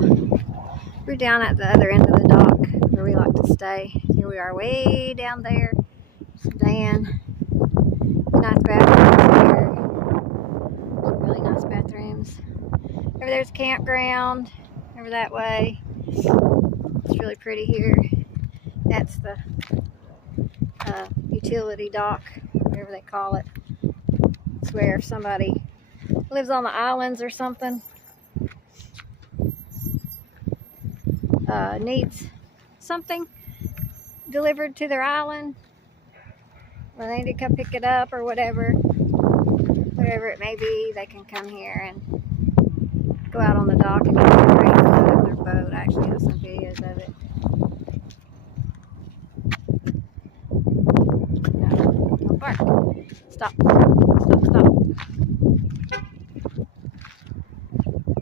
wow. We're down at the other end of the dock where we like to stay. Here we are way down there. Staying. Nice bathrooms here. Really nice bathrooms. Over there's a campground. Over that way. It's really pretty here. That's the utility dock, whatever they call it. It's where if somebody lives on the islands or something, needs something delivered to their island, or they need to come pick it up or whatever it may be, they can come here and go out on the dock and use the break out of their boat. I actually have some videos of it. No, don't bark. Stop. Stop.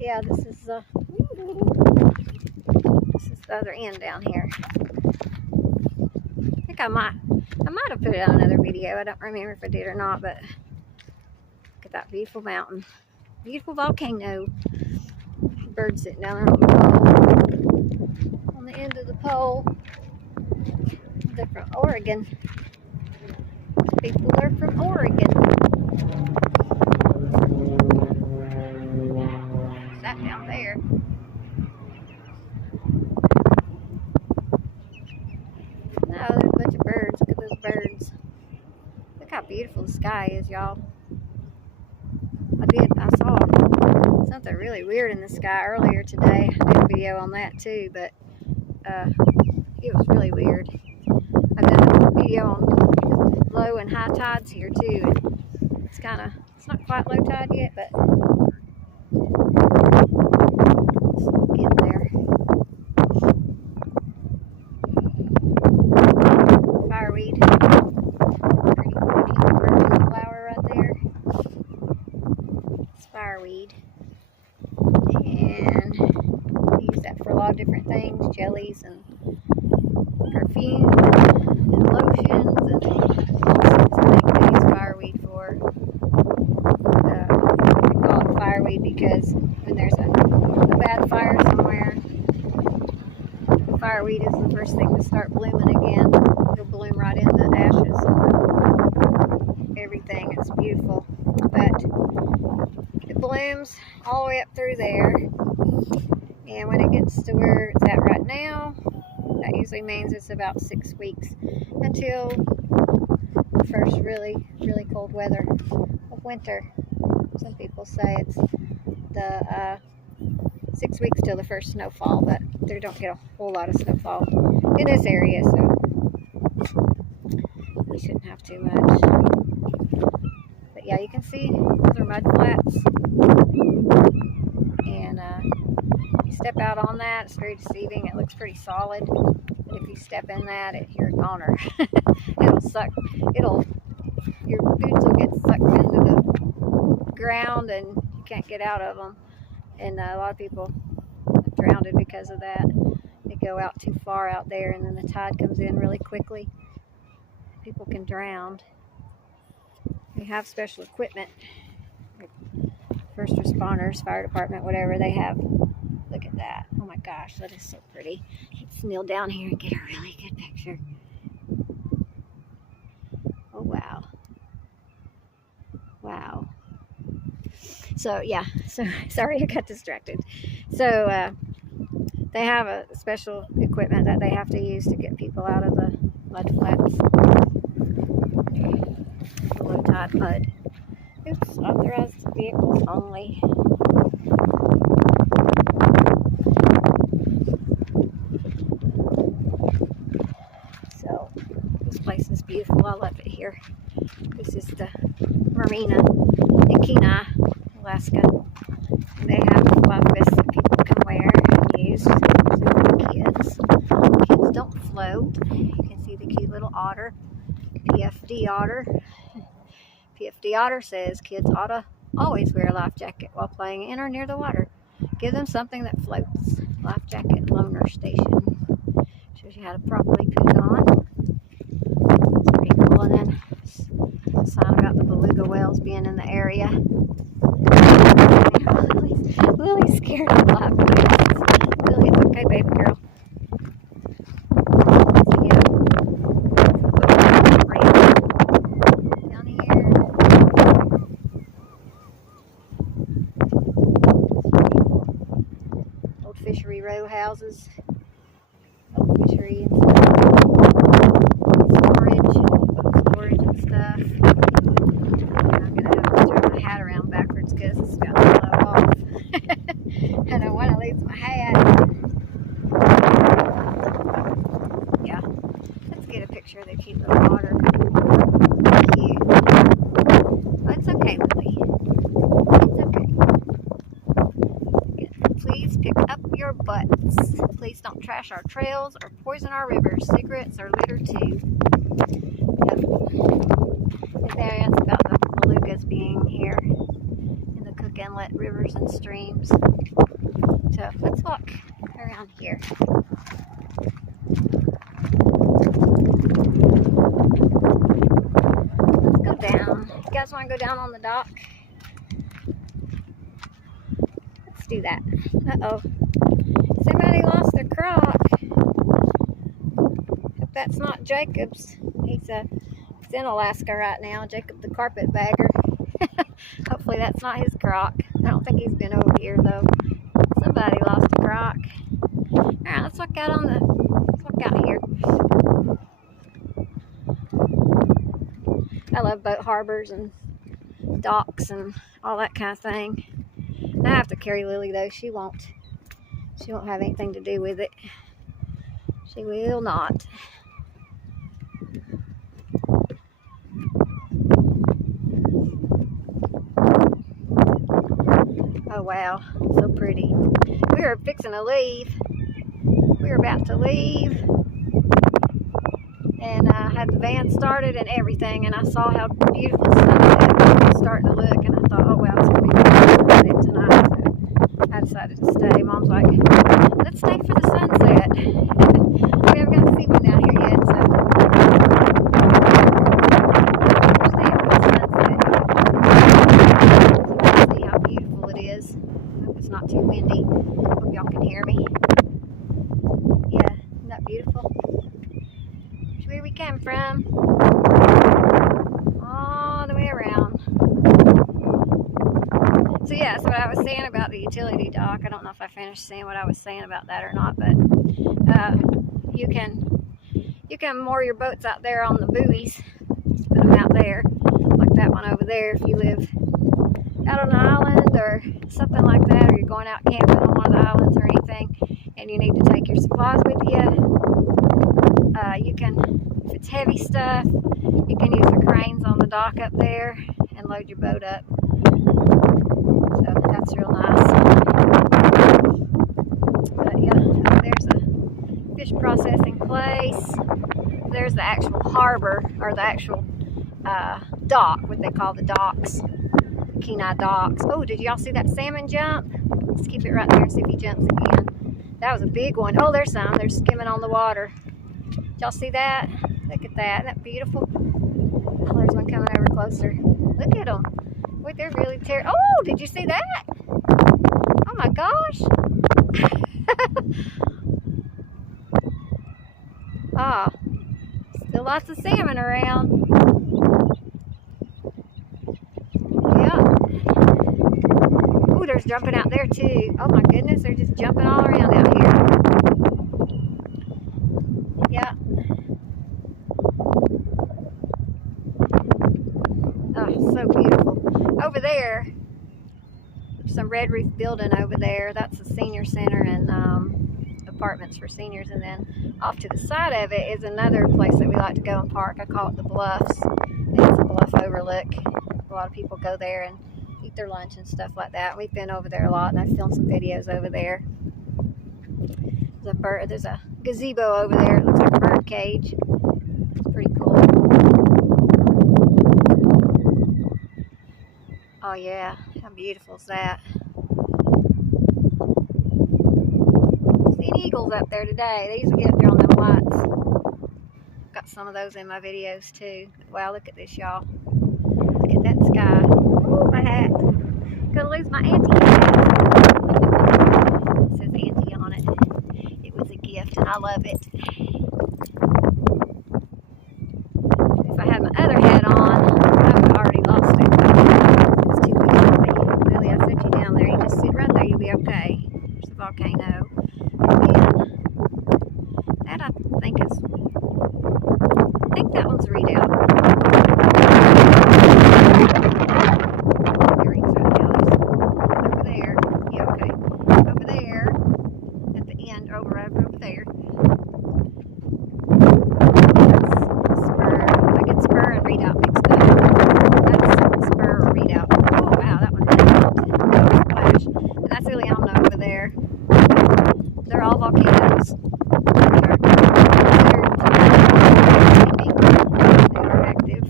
Yeah, this is the other end down here. I think I might have put it on another video. I don't remember if I did or not, but look at that beautiful mountain. Beautiful volcano. Bird sitting down there on the pole. On the end of the pole. They're from Oregon. People are from Oregon. That down there. No, there's a bunch of birds. Look at those birds. Look how beautiful the sky is, y'all. I saw something really weird in the sky earlier today. I did a video on that too, but it was really weird. I've done a video on low and high tides here too. It's not quite low tide yet, but it's getting there. Fireweed. Pretty purple flower right there. It's fireweed. And we use that for a lot of different things. Jellies and perfume and lotions and all sorts of things they use fireweed for. We call it fireweed because when there's a bad fire somewhere, fireweed is the first thing to start blooming again. It'll bloom right in the ashes and everything. It's beautiful. But it blooms all the way up through there. And when it gets to where it's at right now, that usually means it's about 6 weeks until the first really, really cold weather of winter. Some people say it's the 6 weeks till the first snowfall, but they don't get a whole lot of snowfall in this area, so we shouldn't have too much. But yeah, you can see those are mud flats, and you step out on that, it's very deceiving. It looks pretty solid, but if you step in that, you're a goner. It'll suck. Your boots will get sucked into the ground, and you can't get out of them. And a lot of people have drowned because of that. They go out too far out there, and then the tide comes in really quickly. People can drown. We have special equipment. First responders, fire department, whatever, they have. Look at that. Oh my gosh, that is so pretty. Let's kneel down here and get a really good picture. Oh, wow. Wow. So, yeah. So, sorry I got distracted. So, they have a special equipment that they have to use to get people out of the mud flats. The low tide mud. Oops, authorized vehicles only. So, this place is beautiful. I love it here. This is the marina in Kenai, Alaska. They have life vests that people can wear and use for kids. Kids don't float. You can see the cute little otter, PFD otter. PFD otter says kids ought to always wear a life jacket while playing in or near the water. Give them something that floats. Life jacket loaner station. Shows you how to properly put it on. It's pretty cool. And then a sign about the beluga whales being in the area. Lily's scared of life vests. fishery row houses, old fishery and stuff. Storage and stuff. I'm gonna have to turn my hat around backwards because it's got to blow off. I don't want to lose my hat. Yeah, let's get a picture of the cute little water. Cute. Oh, it's okay, Lily. It's okay. Please pick up your butts. Please don't trash our trails or poison our rivers. Cigarettes are litter too. Yep. And there it's about the belugas being here in the Cook Inlet rivers and streams. So let's walk around here. Let's go down. You guys want to go down on the dock? Let's do that. Uh-oh. Somebody lost their crock. Hope that's not Jacob's. He's in Alaska right now. Jacob the carpetbagger. Hopefully that's not his crock. I don't think he's been over here though. Somebody lost a crock. Alright, let's walk out here. I love boat harbors and docks and all that kind of thing. I have to carry Lily though. She won't have anything to do with it. She will not. Oh wow, so pretty. We were fixing to leave. We were about to leave. And I had the van started and everything, and I saw how beautiful the sunset was starting to look, and I thought, oh wow, it's going to be beautiful tonight. So I decided to stay. Mom's like, let's stay for the sunset. We haven't got to see one down here yet, so we're staying for the sunset. See how beautiful it is. Hope it's not too windy. Hope y'all can hear me. Yeah, isn't that beautiful? It's where we came from. All the way around. So yeah, that's what I was saying about the utility dock. I don't know if I finished saying what I was saying about that or not, but you can moor your boats out there on the buoys. Just put them out there, like that one over there. If you live out on an island or something like that, or you're going out camping on one of the islands or anything, and you need to take your supplies with you, you can, if it's heavy stuff, you can use the cranes on the dock up there and load your boat up. So that's real nice. But yeah, there's a fish processing place. There's the actual harbor, or the actual dock, what they call the docks. Kenai docks. Oh, did y'all see that salmon jump? Let's keep it right there and see if he jumps again. That was a big one. Oh, there's some. They're skimming on the water. Did y'all see that? Look at that. Isn't that beautiful? Oh, there's one coming over closer. Look at them. Wait, they're really tearing. Oh, did you see that? Oh my gosh. Ah, still lots of salmon around. Yeah. Oh, there's jumping out there too. Oh my goodness, they're just jumping all around out here. Yeah. Oh, so beautiful. Over there, there's some red roof building over there. That's a senior center and apartments for seniors. And then off to the side of it is another place that we like to go and park. I call it the Bluffs. It's a bluff overlook. A lot of people go there and eat their lunch and stuff like that. We've been over there a lot, and I've filmed some videos over there. There's a gazebo over there. It looks like a bird cage. It's pretty cool. Oh yeah, how beautiful is that? Seen eagles up there today. They usually get up there on them lights. Got some of those in my videos too. Wow, look at this, y'all. Look at that sky. Ooh, my hat. Gonna lose my auntie hat. It says auntie on it. It was a gift and I love it. If I had my other hat on, I would have already lost it. It's too big for me. Lily, I set you down there. You just sit right there, you'll be okay. There's a volcano. They're all volcanoes. They are active.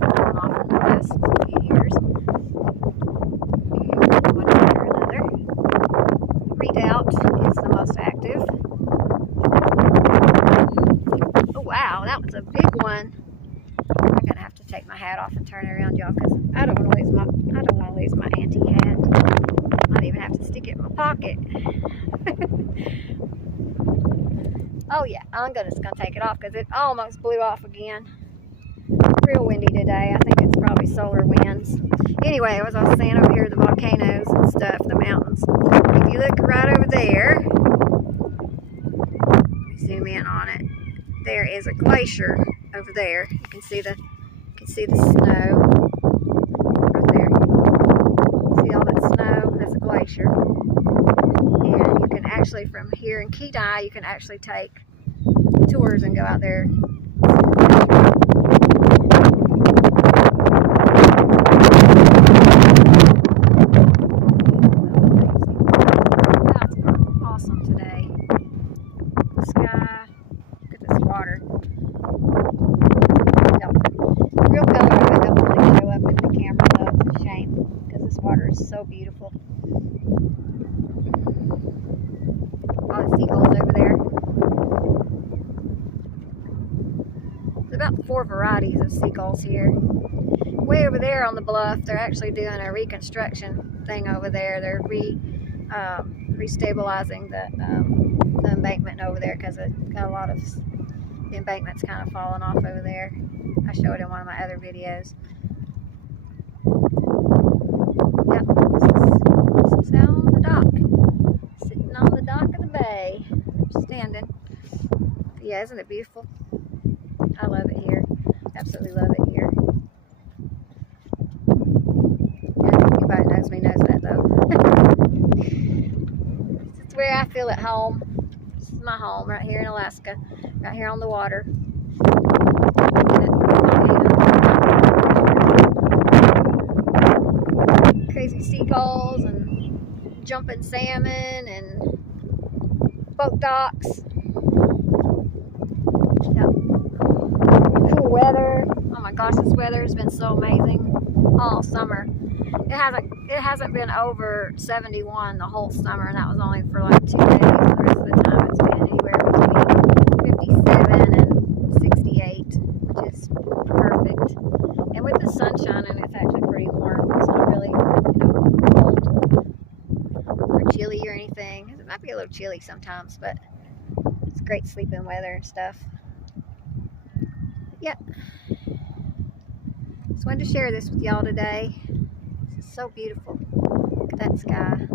Fallen off in the last few years. One way or another. Redoubt is the most active. Oh wow, that was a big one. I'm gonna have to take my hat off and turn it around, y'all, because I don't want to lose my auntie hat. Might even have to stick it in my pocket. Oh yeah, I'm just gonna take it off because it almost blew off again. Real windy today. I think it's probably solar winds. Anyway, as I was saying over here, the volcanoes and stuff, the mountains. If you look right over there, zoom in on it. There is a glacier over there. You can see the snow right there. You see all that snow? That's a glacier. And you can actually, from here in Kenai, you can actually take tours and go out there. Wow, it's awesome today. The sky, look at this water. The real color of it don't really show up in the camera though. It's a shame because this water is so beautiful. All the seagulls over there. There's about 4 varieties of seagulls here. Way over there on the bluff, they're actually doing a reconstruction thing over there. They're restabilizing the embankment over there because it got a lot of the embankment's kind of falling off over there. I showed it in one of my other videos. Yep, this is out on the dock. Sitting on the dock of the bay. Standing. But yeah, isn't it beautiful? I love it here. Absolutely love it here. Anybody knows me knows that though. This is where I feel at home. This is my home right here in Alaska. Right here on the water. Crazy seagulls and jumping salmon and boat docks. Yep. Cool weather. Oh my gosh, this weather has been so amazing all summer. It hasn't been over 71 the whole summer, and that was only for like 2 days. The rest of the time it's been anywhere between 57 and 68, which is perfect. And with the sun shining, it's actually pretty warm. It's not really, cold or chilly or anything. It might be a little chilly sometimes, but it's great sleeping weather and stuff. Yep. Just wanted to share this with y'all today. This is so beautiful. Look at that sky.